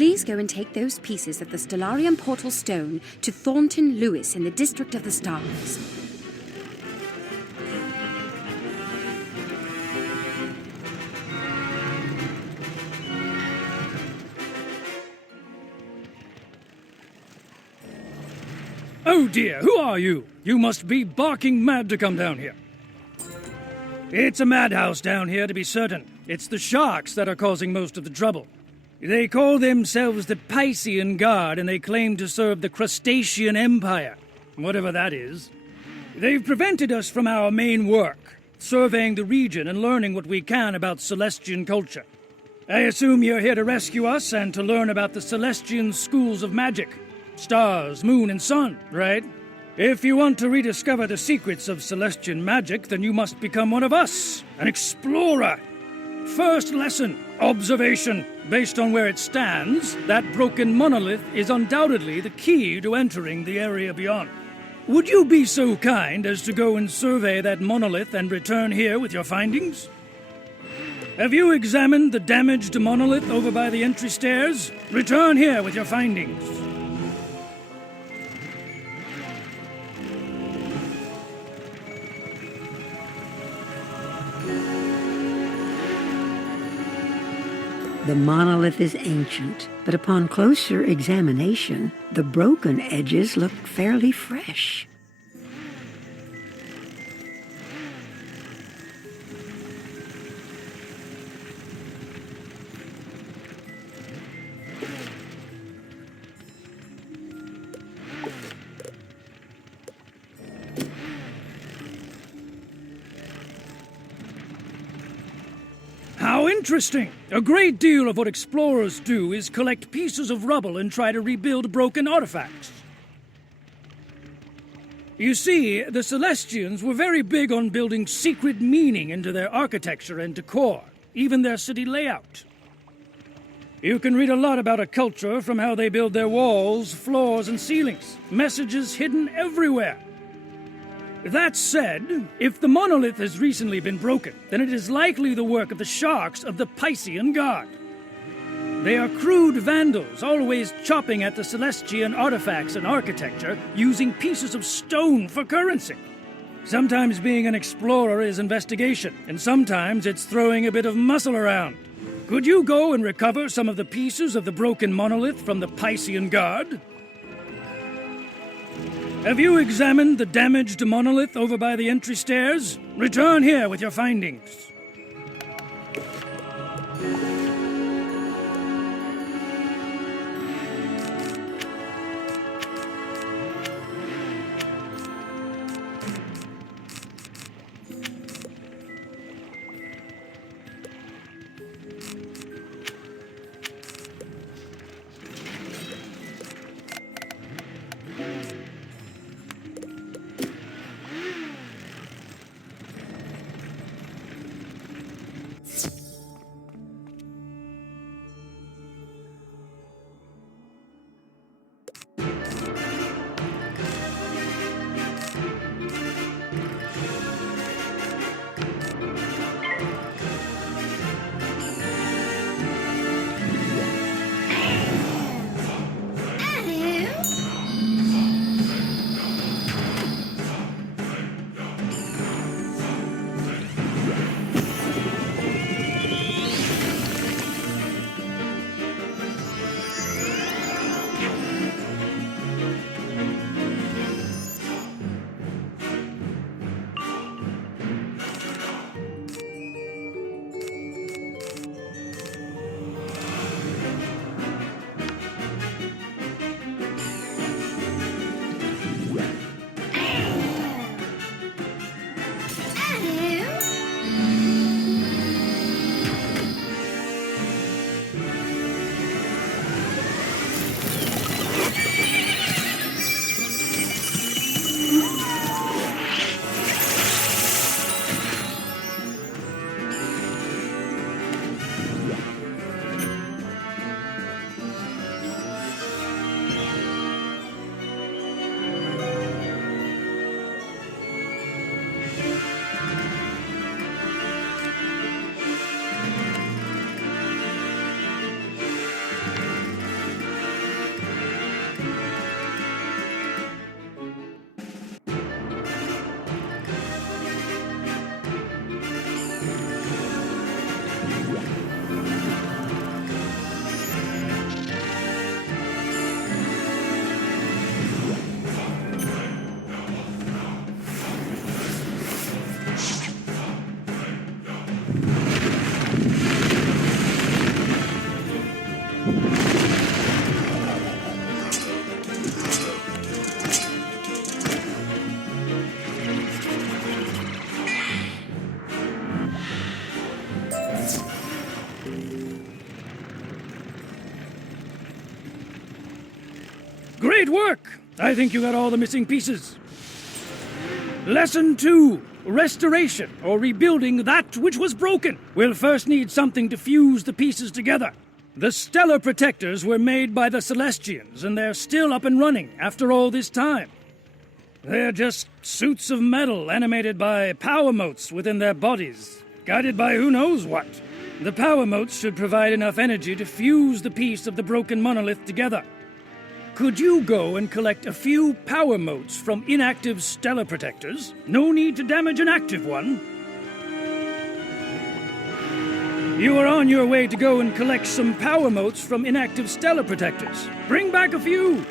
Please go and take those pieces of the Stellarium portal stone to Thornton Lewis in the District of the Stars. Oh dear, who are you? You must be barking mad to come down here. It's a madhouse down here, to be certain. It's the sharks that are causing most of the trouble. They call themselves the Piscean Guard, and they claim to serve the Crustacean Empire, whatever that is. They've prevented us from our main work, surveying the region and learning what we can about Celestian culture. I assume you're here to rescue us and to learn about the Celestian schools of magic. Stars, moon, and sun, right? If you want to rediscover the secrets of Celestian magic, then you must become one of us, an explorer. First lesson, observation. Based on where it stands, that broken monolith is undoubtedly the key to entering the area beyond. Would you be so kind as to go and survey that monolith and return here with your findings? Have you examined the damaged monolith over by the entry stairs? Return here with your findings. The monolith is ancient, but upon closer examination, the broken edges look fairly fresh. How interesting! A great deal of what explorers do is collect pieces of rubble and try to rebuild broken artifacts. You see, the Celestians were very big on building secret meaning into their architecture and decor, even their city layout. You can read a lot about a culture from how they build their walls, floors, and ceilings. Messages hidden everywhere. That said, if the monolith has recently been broken, then it is likely the work of the sharks of the Piscean Guard. They are crude vandals, always chopping at the Celestian artifacts and architecture, using pieces of stone for currency. Sometimes being an explorer is investigation, and sometimes it's throwing a bit of muscle around. Could you go and recover some of the pieces of the broken monolith from the Piscean Guard? Have you examined the damaged monolith over by the entry stairs? Return here with your findings. Great work! I think you got all the missing pieces. Lesson 2. Restoration, or rebuilding that which was broken. We'll first need something to fuse the pieces together. The stellar protectors were made by the Celestians, and they're still up and running after all this time. They're just suits of metal animated by power motes within their bodies, guided by who knows what. The power motes should provide enough energy to fuse the piece of the broken monolith together. Could you go and collect a few power motes from inactive stellar protectors? No need to damage an active one. You are on your way to go and collect some power motes from inactive stellar protectors. Bring back a few!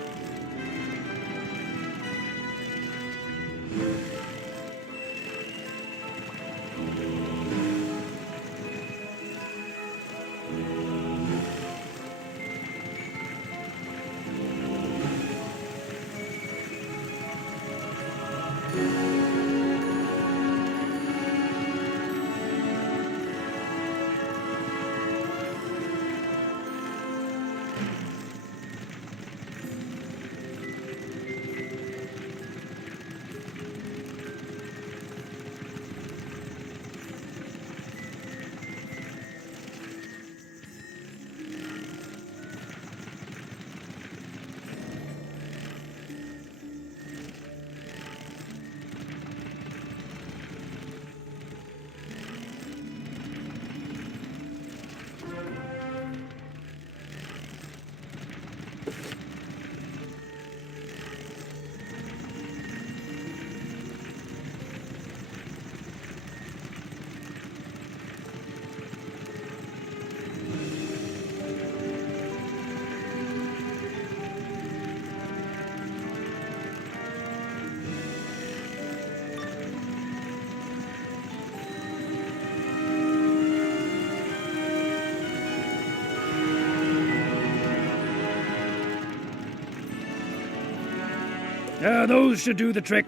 Those should do the trick.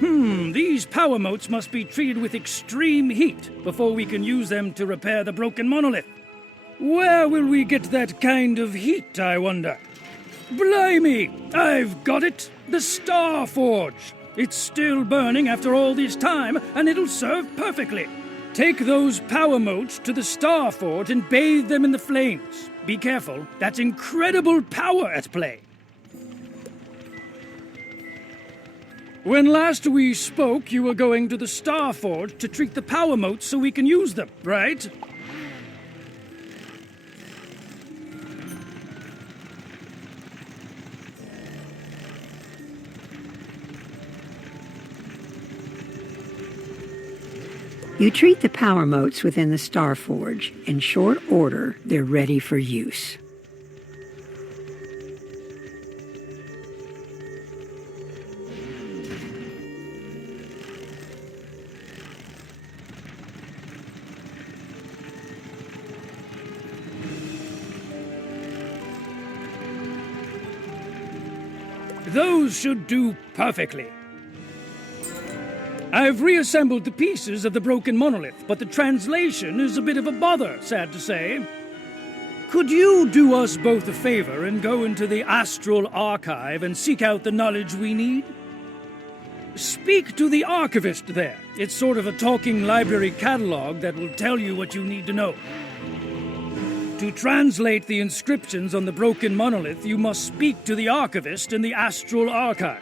These power motes must be treated with extreme heat before we can use them to repair the broken monolith. Where will we get that kind of heat, I wonder? Blimey! I've got it! The Star Forge! It's still burning after all this time, and it'll serve perfectly. Take those power motes to the Star Forge and bathe them in the flames. Be careful, that's incredible power at play. When last we spoke, you were going to the Star Forge to treat the power motes so we can use them, right? You treat the power motes within the Star Forge. In short order, they're ready for use. Those should do perfectly. I've reassembled the pieces of the broken monolith, but the translation is a bit of a bother, sad to say. Could you do us both a favor and go into the Astral Archive and seek out the knowledge we need? Speak to the Archivist there. It's sort of a talking library catalog that will tell you what you need to know. To translate the inscriptions on the broken monolith, you must speak to the Archivist in the Astral Archive.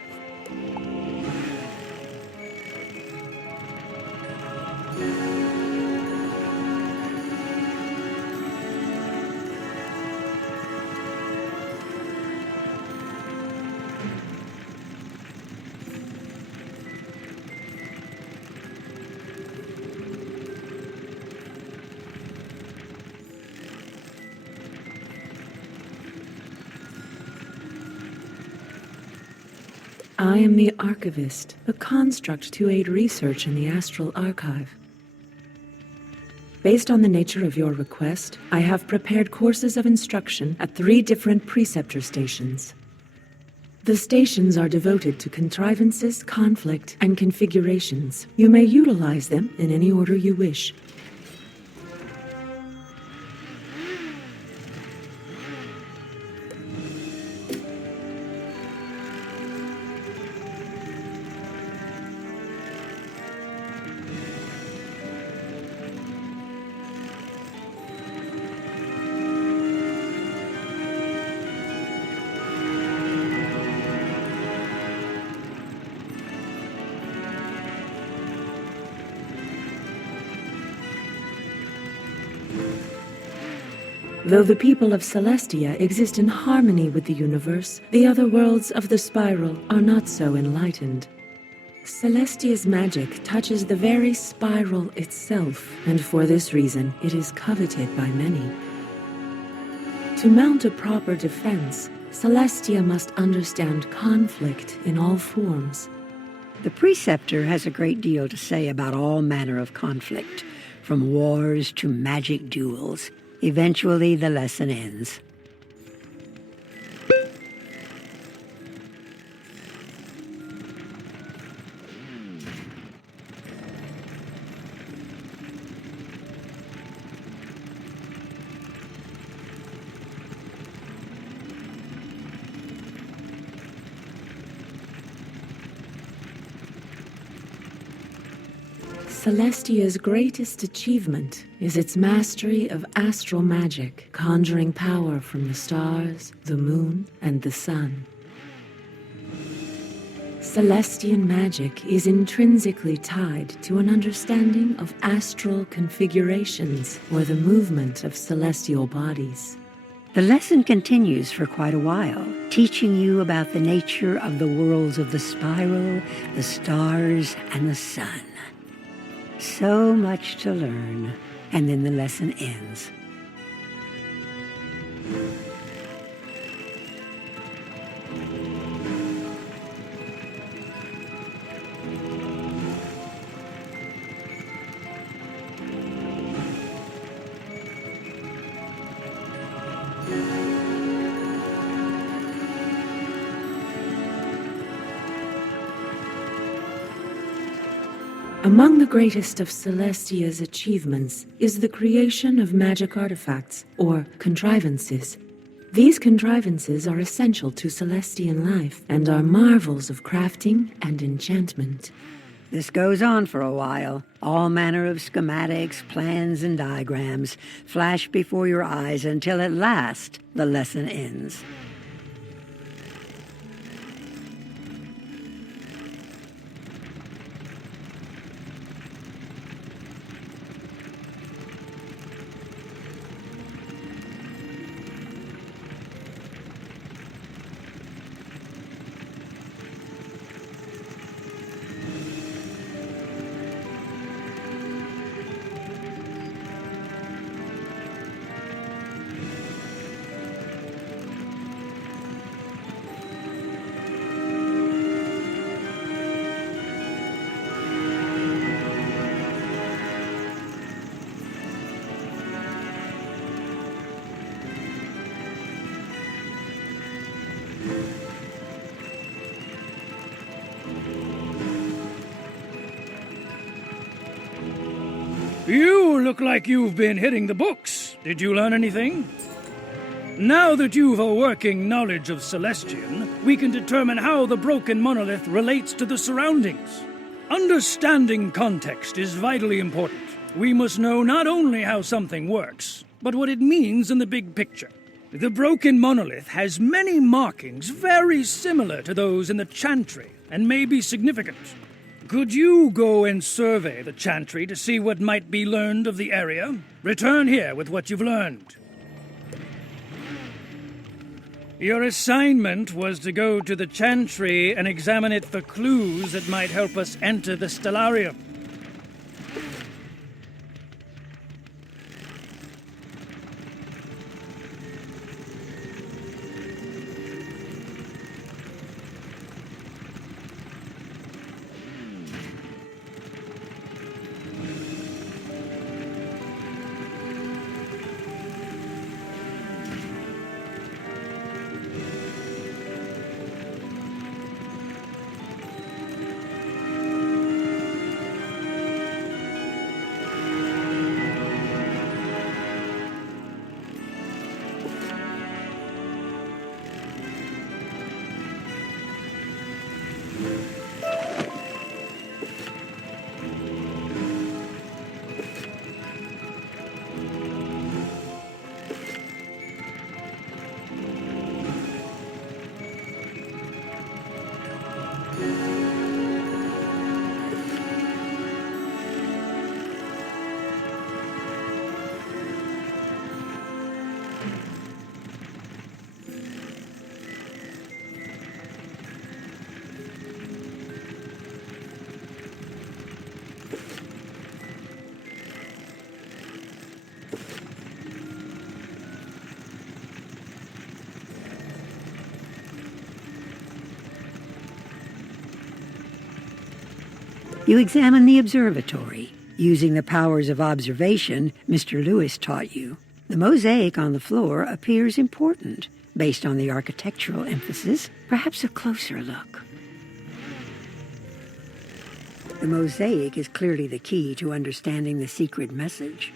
I am the Archivist, a construct to aid research in the Astral Archive. Based on the nature of your request, I have prepared courses of instruction at 3 different preceptor stations. The stations are devoted to contrivances, conflict, and configurations. You may utilize them in any order you wish. Though the people of Celestia exist in harmony with the universe, the other worlds of the spiral are not so enlightened. Celestia's magic touches the very spiral itself, and for this reason it is coveted by many. To mount a proper defense, Celestia must understand conflict in all forms. The preceptor has a great deal to say about all manner of conflict, from wars to magic duels. Eventually, the lesson ends. Celestia's greatest achievement is its mastery of astral magic, conjuring power from the stars, the moon, and the sun. Celestian magic is intrinsically tied to an understanding of astral configurations, or the movement of celestial bodies. The lesson continues for quite a while, teaching you about the nature of the worlds of the spiral, the stars, and the sun. So much to learn, and then the lesson ends. Among the greatest of Celestia's achievements is the creation of magic artifacts, or contrivances. These contrivances are essential to Celestian life, and are marvels of crafting and enchantment. This goes on for a while. All manner of schematics, plans, and diagrams flash before your eyes until at last the lesson ends. You look like you've been hitting the books. Did you learn anything? Now that you've a working knowledge of Celestian, we can determine how the broken monolith relates to the surroundings. Understanding context is vitally important. We must know not only how something works, but what it means in the big picture. The broken monolith has many markings very similar to those in the chantry, and may be significant. Could you go and survey the chantry to see what might be learned of the area? Return here with what you've learned. Your assignment was to go to the chantry and examine it for clues that might help us enter the Stellarium. You examine the observatory, using the powers of observation Mr. Lewis taught you. The mosaic on the floor appears important, based on the architectural emphasis. Perhaps a closer look. The mosaic is clearly the key to understanding the secret message.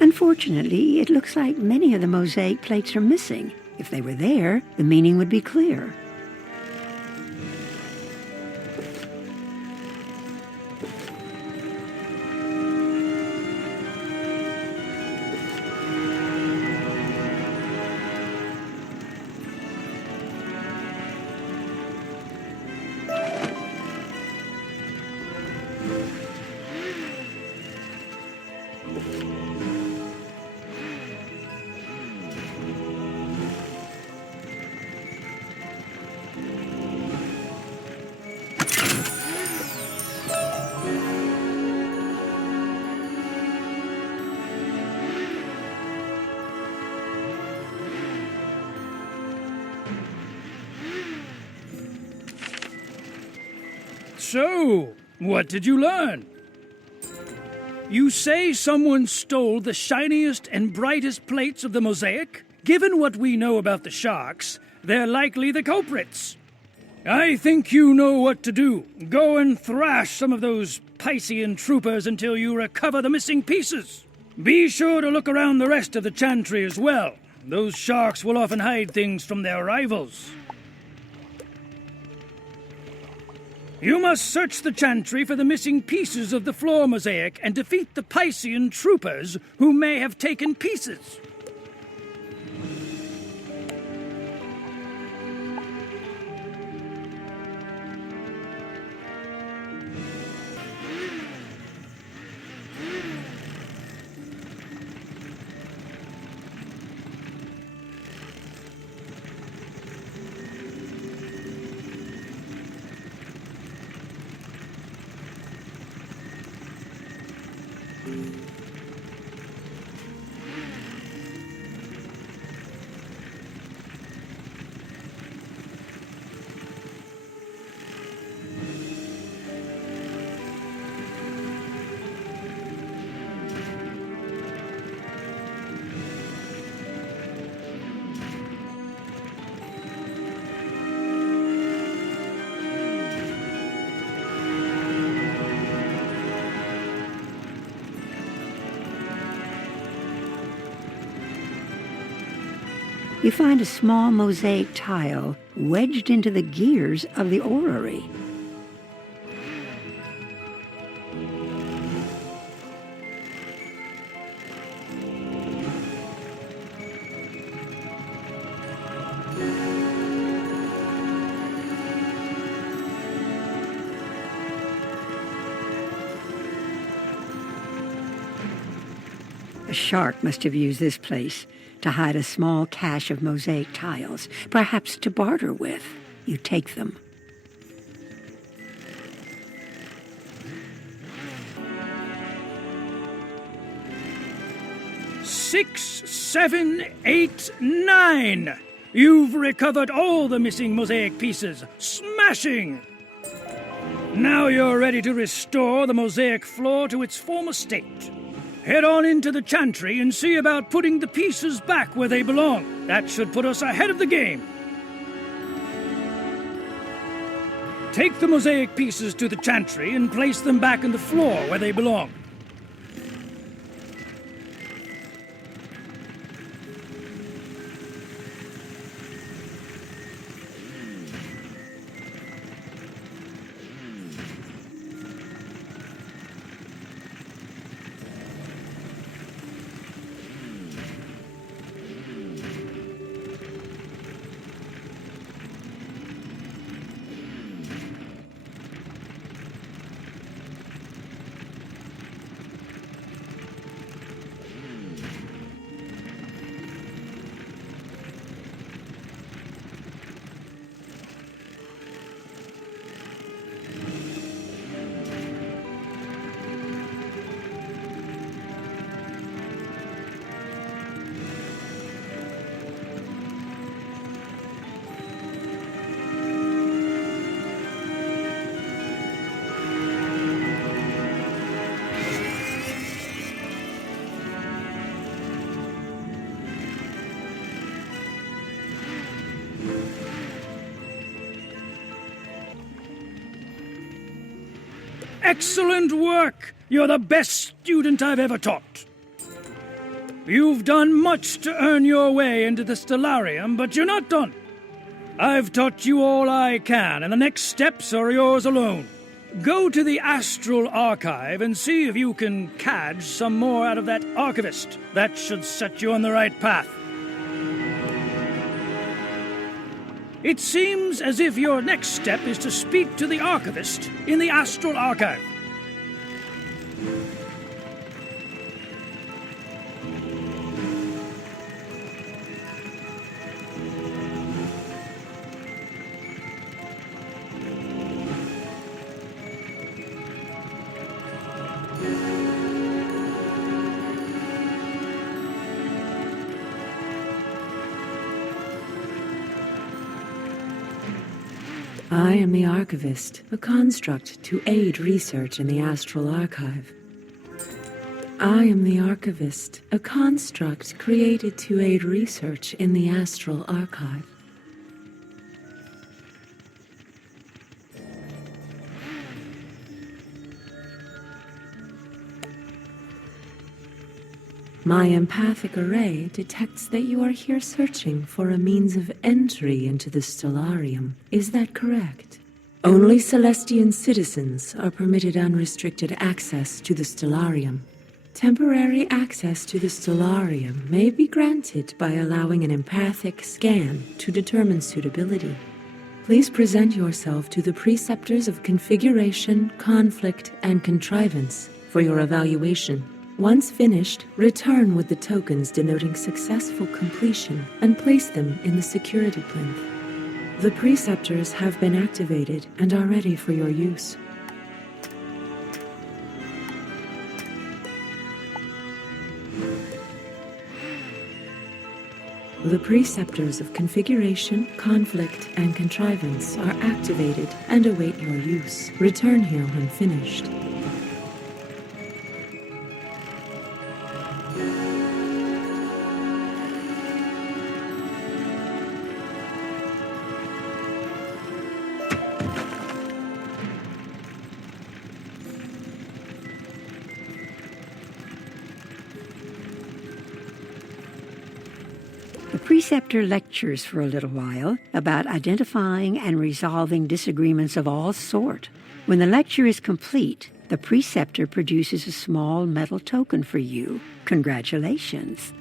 Unfortunately, it looks like many of the mosaic plates are missing. If they were there, the meaning would be clear. So, what did you learn? You say someone stole the shiniest and brightest plates of the mosaic? Given what we know about the sharks, they're likely the culprits. I think you know what to do. Go and thrash some of those Piscean troopers until you recover the missing pieces. Be sure to look around the rest of the chantry as well. Those sharks will often hide things from their rivals. You must search the chantry for the missing pieces of the floor mosaic and defeat the Piscean troopers who may have taken pieces. You find a small mosaic tile wedged into the gears of the orrery. A shark must have used this place to hide a small cache of mosaic tiles, perhaps to barter with. You take them. Six, 7, 8, 9! You've recovered all the missing mosaic pieces. Smashing! Now you're ready to restore the mosaic floor to its former state. Head on into the chantry and see about putting the pieces back where they belong. That should put us ahead of the game. Take the mosaic pieces to the chantry and place them back in the floor where they belong. Excellent work! You're the best student I've ever taught. You've done much to earn your way into the Stellarium, but you're not done. I've taught you all I can, and the next steps are yours alone. Go to the Astral Archive and see if you can cadge some more out of that Archivist. That should set you on the right path. It seems as if your next step is to speak to the Archivist in the Astral Archive. I am the Archivist, a construct to aid research in the Astral Archive. I am the Archivist, a construct created to aid research in the Astral Archive. My empathic array detects that you are here searching for a means of entry into the Stellarium. Is that correct? Only Celestian citizens are permitted unrestricted access to the Stellarium. Temporary access to the Stellarium may be granted by allowing an empathic scan to determine suitability. Please present yourself to the Preceptors of Configuration, Conflict, and Contrivance for your evaluation. Once finished, return with the tokens denoting successful completion and place them in the security plinth. The Preceptors have been activated and are ready for your use. The Preceptors of Configuration, Conflict, and Contrivance are activated and await your use. Return here when finished. The preceptor lectures for a little while about identifying and resolving disagreements of all sort. When the lecture is complete, the preceptor produces a small metal token for you. Congratulations.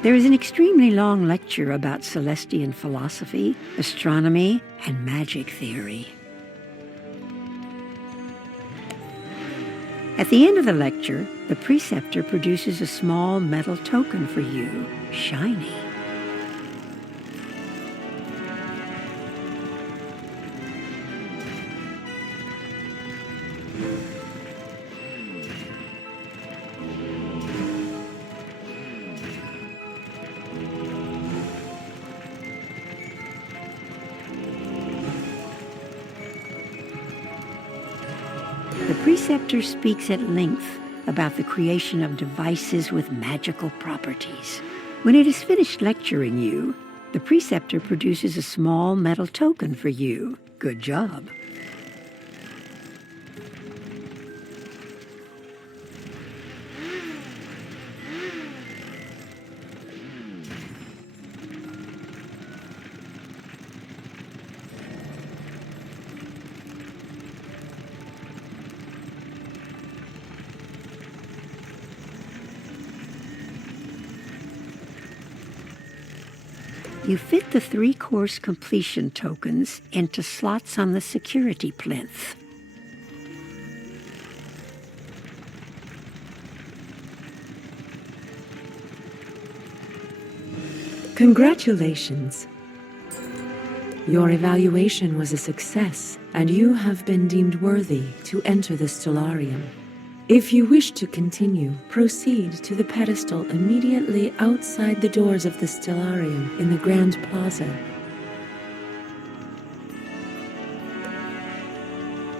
There is an extremely long lecture about Celestian philosophy, astronomy, and magic theory. At the end of the lecture, the preceptor produces a small metal token for you, shiny. The preceptor speaks at length about the creation of devices with magical properties. When it is finished lecturing you, the preceptor produces a small metal token for you. Good job. You fit the 3-course completion tokens into slots on the security plinth. Congratulations. Your evaluation was a success, and you have been deemed worthy to enter the Stellarium. If you wish to continue, proceed to the pedestal immediately outside the doors of the Stellarium in the Grand Plaza.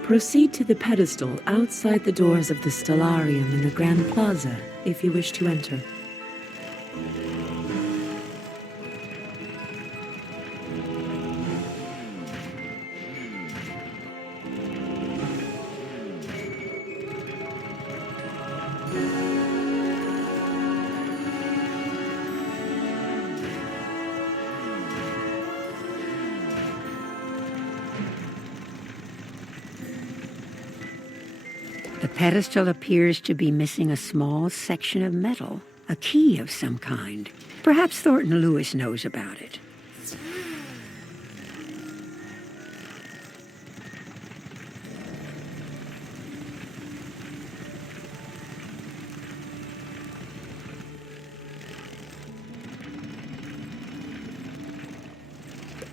Proceed to the pedestal outside the doors of the Stellarium in the Grand Plaza if you wish to enter. The pedestal appears to be missing a small section of metal, a key of some kind. Perhaps Thornton Lewis knows about it.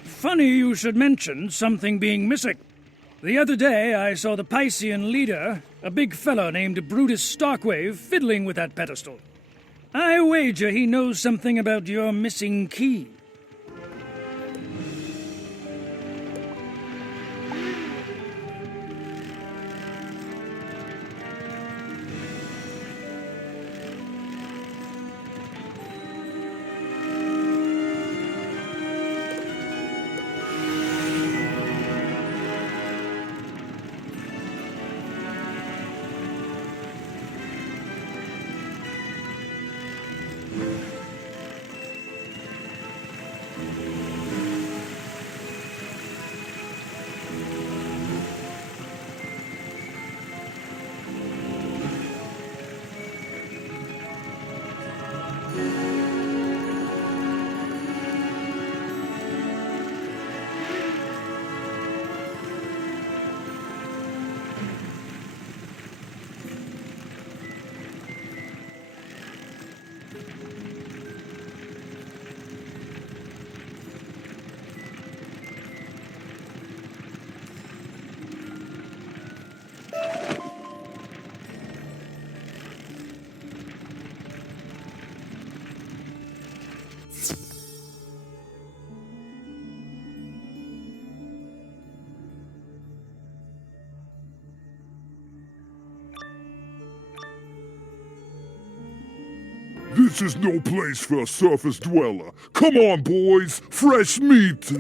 Funny you should mention something being missing. The other day I saw the Piscean leader, a big fellow named Brutus Starkwave, fiddling with that pedestal. I wager he knows something about your missing key. This is no place for a surface dweller. Come on, boys! Fresh meat!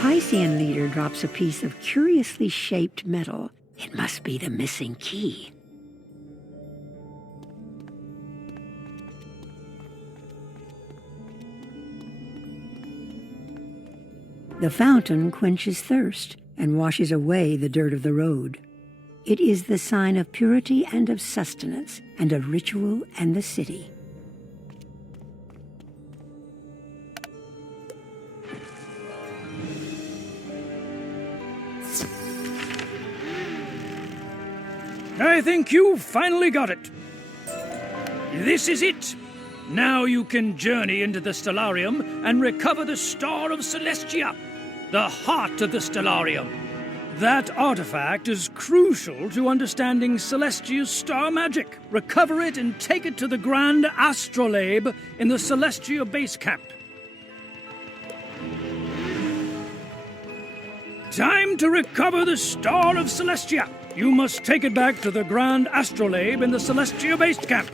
Piscean leader drops a piece of curiously shaped metal. It must be the missing key. The fountain quenches thirst and washes away the dirt of the road. It is the sign of purity and of sustenance, and of ritual and the city. I think you finally got it. This is it. Now you can journey into the Stellarium and recover the Star of Celestia, the heart of the Stellarium. That artifact is crucial to understanding Celestia's star magic. Recover it and take it to the Grand Astrolabe in the Celestia base camp. Time to recover the Star of Celestia. You must take it back to the Grand Astrolabe in the Celestia base camp.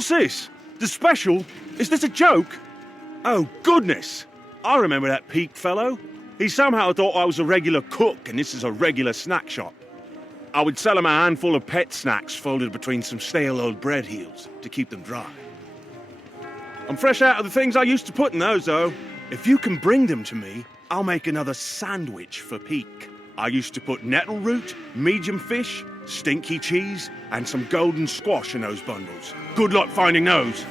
What's this? The special? Is this a joke? Oh, goodness! I remember that Peak fellow. He somehow thought I was a regular cook and this is a regular snack shop. I would sell him a handful of pet snacks folded between some stale old bread heels to keep them dry. I'm fresh out of the things I used to put in those, though. If you can bring them to me, I'll make another sandwich for Peak. I used to put nettle root, medium fish, stinky cheese, and some golden squash in those bundles. Good luck finding those.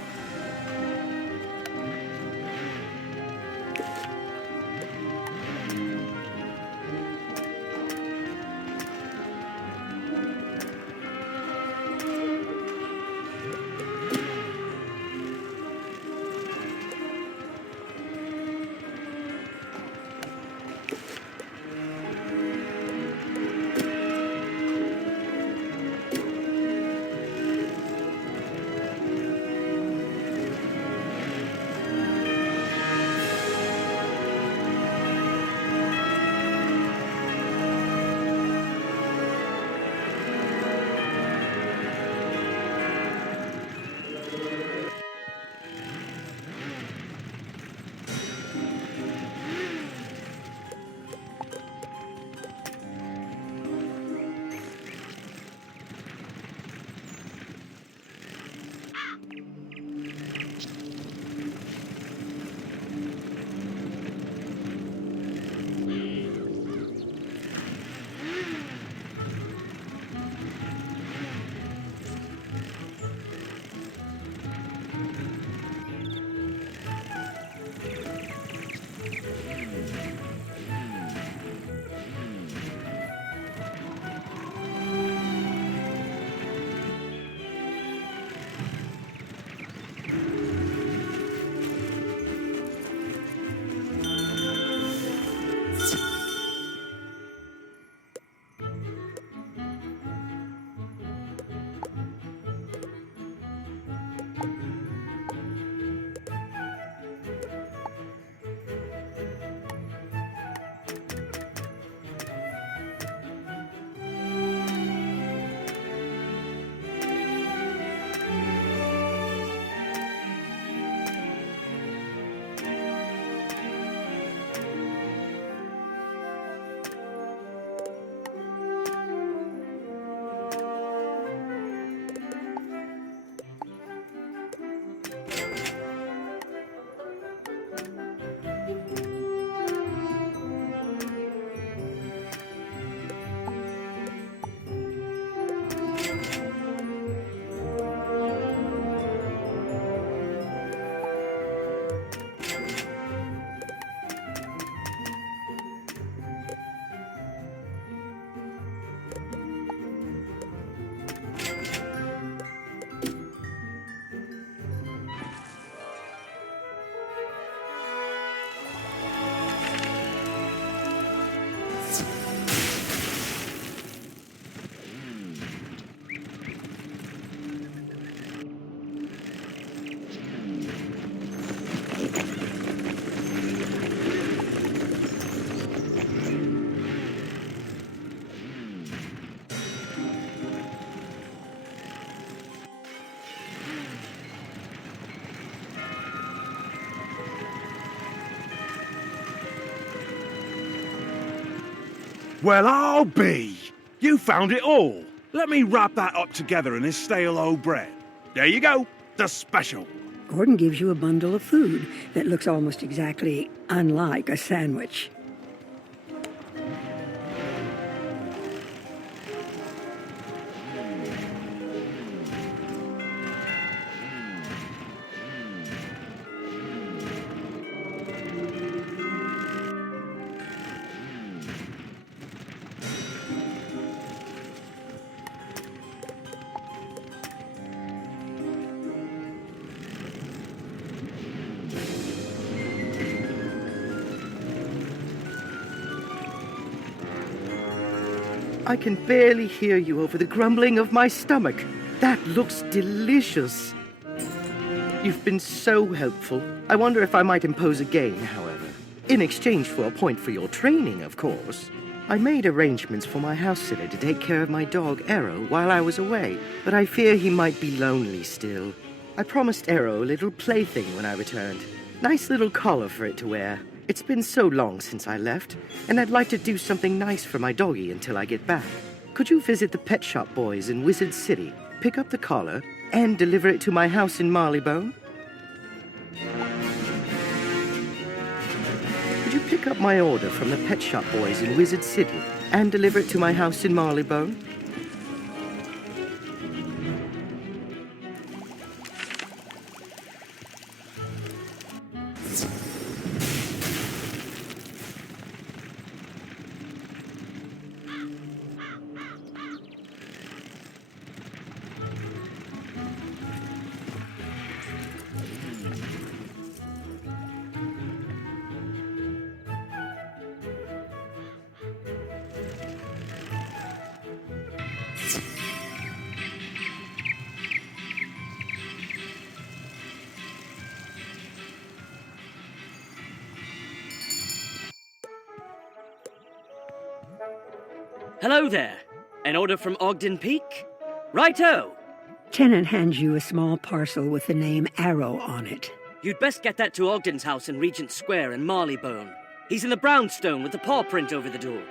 Well, I'll be. You found it all. Let me wrap that up together in this stale old bread. There you go, the special. Gordon gives you a bundle of food that looks almost exactly unlike a sandwich. I can barely hear you over the grumbling of my stomach. That looks delicious. You've been so helpful. I wonder if I might impose a gain, however. In exchange for a point for your training, of course. I made arrangements for my house sitter to take care of my dog, Arrow, while I was away, but I fear he might be lonely still. I promised Arrow a little plaything when I returned. Nice little collar for it to wear. It's been so long since I left, and I'd like to do something nice for my doggy until I get back. Could you visit the pet shop boys in Wizard City, pick up the collar, and deliver it to my house in Marleybone? Could you pick up my order from the pet shop boys in Wizard City and deliver it to my house in Marleybone? Hello there. An order from Ogden Peak? Righto! Tenant hands you a small parcel with the name Arrow on it. You'd best get that to Ogden's house in Regent Square in Marleybone. He's in the brownstone with the paw print over the door.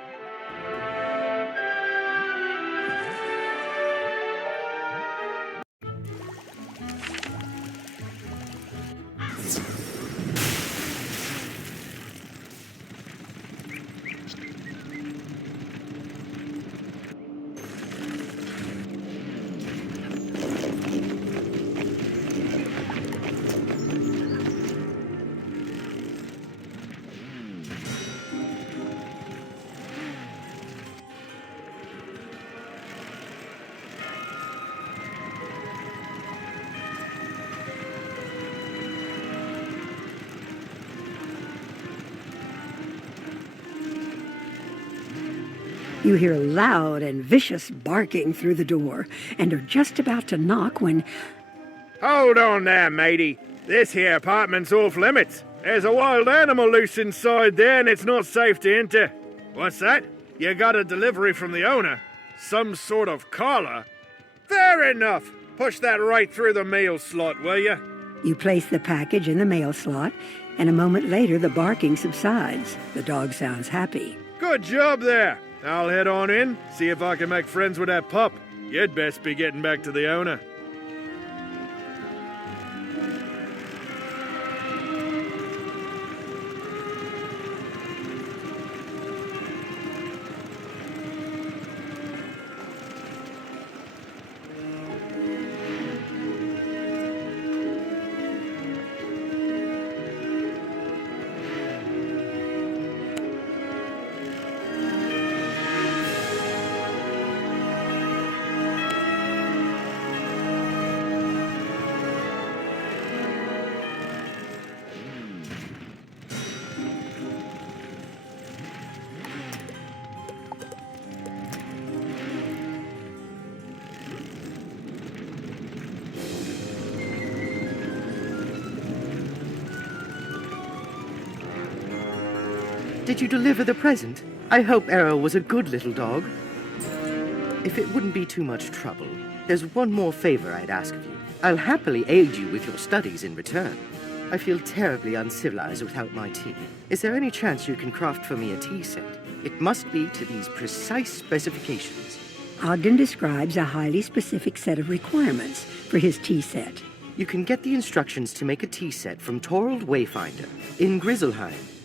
You hear loud and vicious barking through the door, and are just about to knock when... Hold on there, matey. This here apartment's off limits. There's a wild animal loose inside there, and it's not safe to enter. What's that? You got a delivery from the owner? Some sort of collar? Fair enough. Push that right through the mail slot, will you? You place the package in the mail slot, and a moment later the barking subsides. The dog sounds happy. Good job there. I'll head on in, see if I can make friends with that pup. You'd best be getting back to the owner. Did you deliver the present? I hope Arrow was a good little dog. If it wouldn't be too much trouble, there's one more favor I'd ask of you. I'll happily aid you with your studies in return. I feel terribly uncivilized without my tea. Is there any chance you can craft for me a tea set? It must be to these precise specifications. Ogden describes a highly specific set of requirements for his tea set. You can get the instructions to make a tea set from Torald Wayfinder in Grizzleheim.